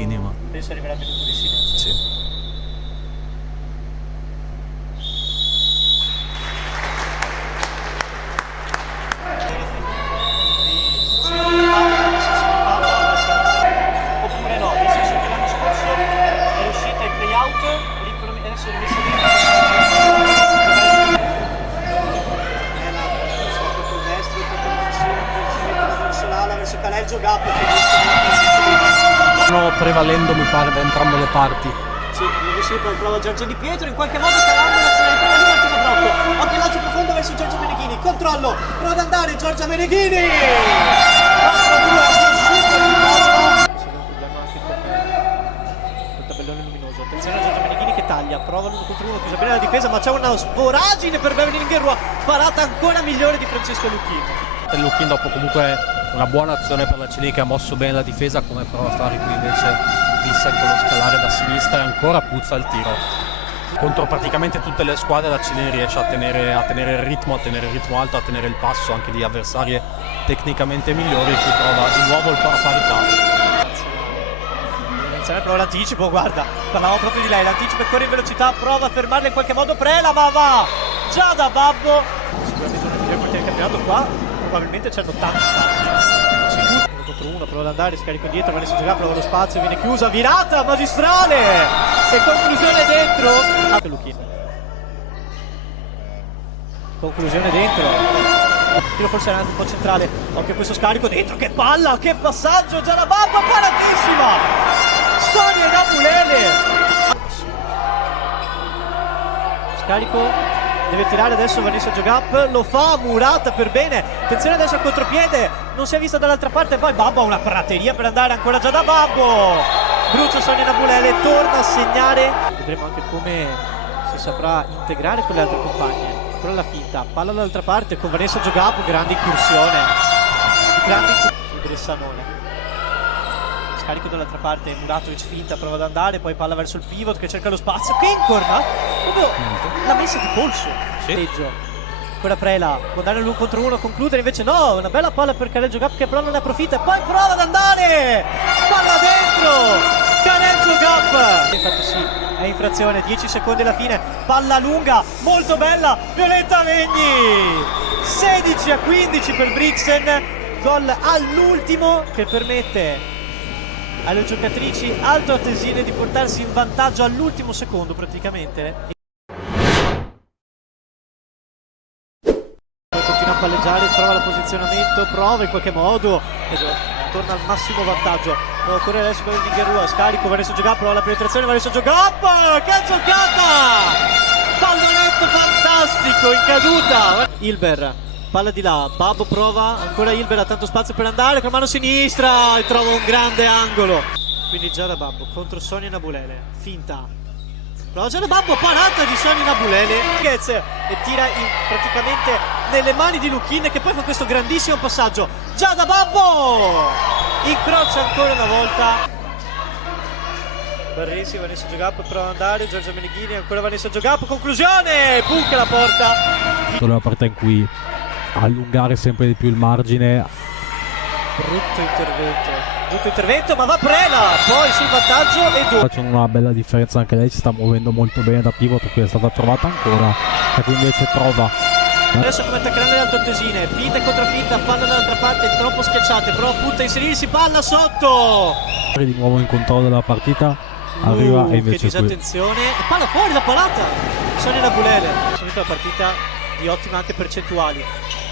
Minima. Penso arriverà il minuto di silenzio. Sì. Oppure no, nel senso che l'anno scorso è uscita in play-out, adesso è rimessa dentro. Col destro, si mettono verso l'ala, verso Caleggio, Gap Stanno prevalendo, mi pare, da entrambe le parti. sì, poi prova Giorgio Di Pietro, in qualche modo calandola sulla riprova di ultimo blocco. Anche lancio profondo verso Giorgio Meneghini, controllo, prova ad andare Giorgia Meneghini! 4-2, riuscito di nuovo. C'è un problema anche con il tabellone luminoso. Attenzione a Giorgia Meneghini che taglia, prova l'1 contro 1, chiusa bene la difesa, ma c'è una svoragine per Beverly Ingherua, parata ancora migliore di Francesco Lucchini. E Lucchini dopo comunque una buona azione per la Cili che ha mosso bene la difesa, come prova a fare qui invece Vissel con lo scalare da sinistra e ancora puzza il tiro. Contro praticamente tutte le squadre la Cili riesce a tenere il ritmo alto, a tenere il passo anche di avversarie tecnicamente migliori, che trova di nuovo il parità. Attenzione, prova l'anticipo, guarda, parlavo proprio di lei, l'anticipo corre in velocità, prova a fermarla in qualche modo Prela, ma va già da Babbo. Sicuramente una migliore portiere del campionato qua, probabilmente c'hanno tanti spazi. Sì. 1 contro 1, prova ad andare, scarico indietro, Vanessa Giocà, prova lo spazio, viene chiusa, virata magistrale e conclusione dentro. Anche Lucchini. Conclusione dentro. Tiro forse era un po' centrale, occhio a questo scarico dentro, che palla, che passaggio, già la Babbo, paratissima! Sonia Napulele! Scarico, deve tirare adesso Vanessa Giogap, lo fa, murata per bene, attenzione adesso al contropiede, non si è vista dall'altra parte, poi Babbo ha una prateria per andare ancora già da Babbo! Brucia Sonia Napulele, torna a segnare, vedremo anche come si saprà integrare con le altre compagne. Però la finta, palla dall'altra parte con Vanessa Giogap, grande incursione di Bressanone. Scarico dall'altra parte, Muratovic finta, prova ad andare, poi palla verso il pivot che cerca lo spazio, che incorna, proprio la messa di polso. Peggio. Ancora Prela, può andare l'1 contro 1, concludere, invece no, una bella palla per Caleggio Gap che però non ne approfitta, e poi prova ad andare, palla dentro, Caleggio Gap. Infatti sì, è infrazione, 10 secondi alla fine, palla lunga, molto bella, Violetta Vegni, 16-15 per Brixen, gol all'ultimo che permette alle giocatrici altoatesine di portarsi in vantaggio all'ultimo secondo praticamente. Poi continua a palleggiare, trova il posizionamento, prova in qualche modo, torna al massimo vantaggio. Prova a correre adesso per Ingherua, scarico, Vanessa Giogap, prova la penetrazione, Vanessa Giogap, che giocata! Pallonetto fantastico in caduta. Ilber, palla di là, Babbo prova, ancora Ilber ha tanto spazio per andare, con mano sinistra e trova un grande angolo. Quindi già da Babbo contro Sonia Napulele, finta. Prova già da Babbo, parata di Sonia Napulele e tira praticamente nelle mani di Lucchini che poi fa questo grandissimo passaggio. Già da Babbo! Incrocia ancora una volta. Barresi, Vanessa Giogap, prova ad andare, Giorgia Meneghini, ancora Vanessa Giogap, conclusione! Buca la porta. Una partita in cui allungare sempre di più il margine. Brutto intervento, ma va Prela, poi sul vantaggio e due. Facendo una bella differenza anche lei, si sta muovendo molto bene da pivot, qui è stata trovata ancora e qui invece trova. Adesso come attaccheranno le altoatesine, finta e controfinta, palla dall'altra parte, troppo schiacciate, prova appunto a inserirsi, palla sotto. Di nuovo in controllo della partita, arriva e invece che disattenzione, e palla fuori la palata, Sonia Napulele. Solita la partita di ottime anche percentuali.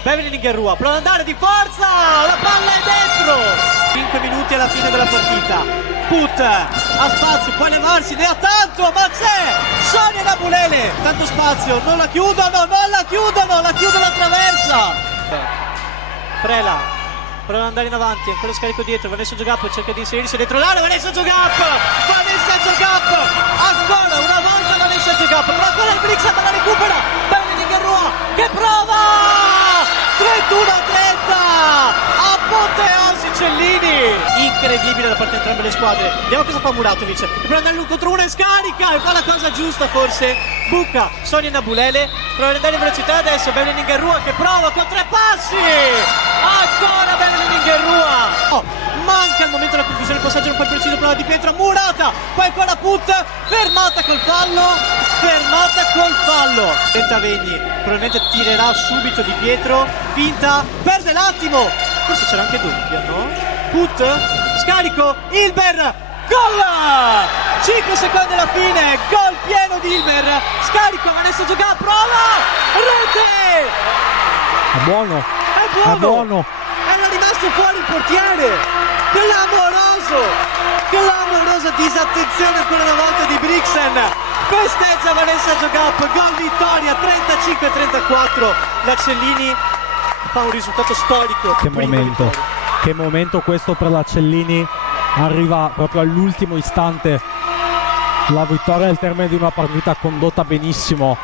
Beverly Ingherua, prova ad andare di forza, la palla è dentro. 5 minuti alla fine della partita. Put ha spazio, può levarsi, ne ha tanto, ma c'è Sonia Napulele, tanto spazio, non la chiudono, la chiudono a traversa. Prela, prova ad andare in avanti, ancora scarico dietro, Vanessa Giogap cerca di inserirsi dentro l'area, Vanessa Giogap, ancora una volta Vanessa Giogap, però ancora il Brixen ma la recupera, Beverly Ingherua che prova! 31-30, apoteosi Cellini, incredibile da parte di entrambe le squadre. Vediamo cosa fa Muratovic, per andare l'1 contro 1 e scarica e fa la cosa giusta forse, buca Sonia Napulele, prova ad andare in velocità adesso Beverly Ingherua che prova con 3 passi, ancora Beverly Ingherua, manca al momento della conclusione il passaggio un po' preciso, prova di Pietro, Murata, poi ancora Put, fermata col fallo. Tenta Vegni, probabilmente tirerà subito di Pietro, finta, perde l'attimo, forse c'era anche doppia, no? Put, scarico, Hilber, gol! 5 secondi alla fine, gol pieno di Hilber, scarico, Vanessa Giogà, prova, rete! È buono. Era rimasto fuori il portiere, clamorosa disattenzione ancora una volta di Brixen, festeggia Vanessa Giogap, gol vittoria 35-34, la Cellini fa un risultato storico. Che momento questo per la Cellini, arriva proprio all'ultimo istante la vittoria al termine di una partita condotta benissimo.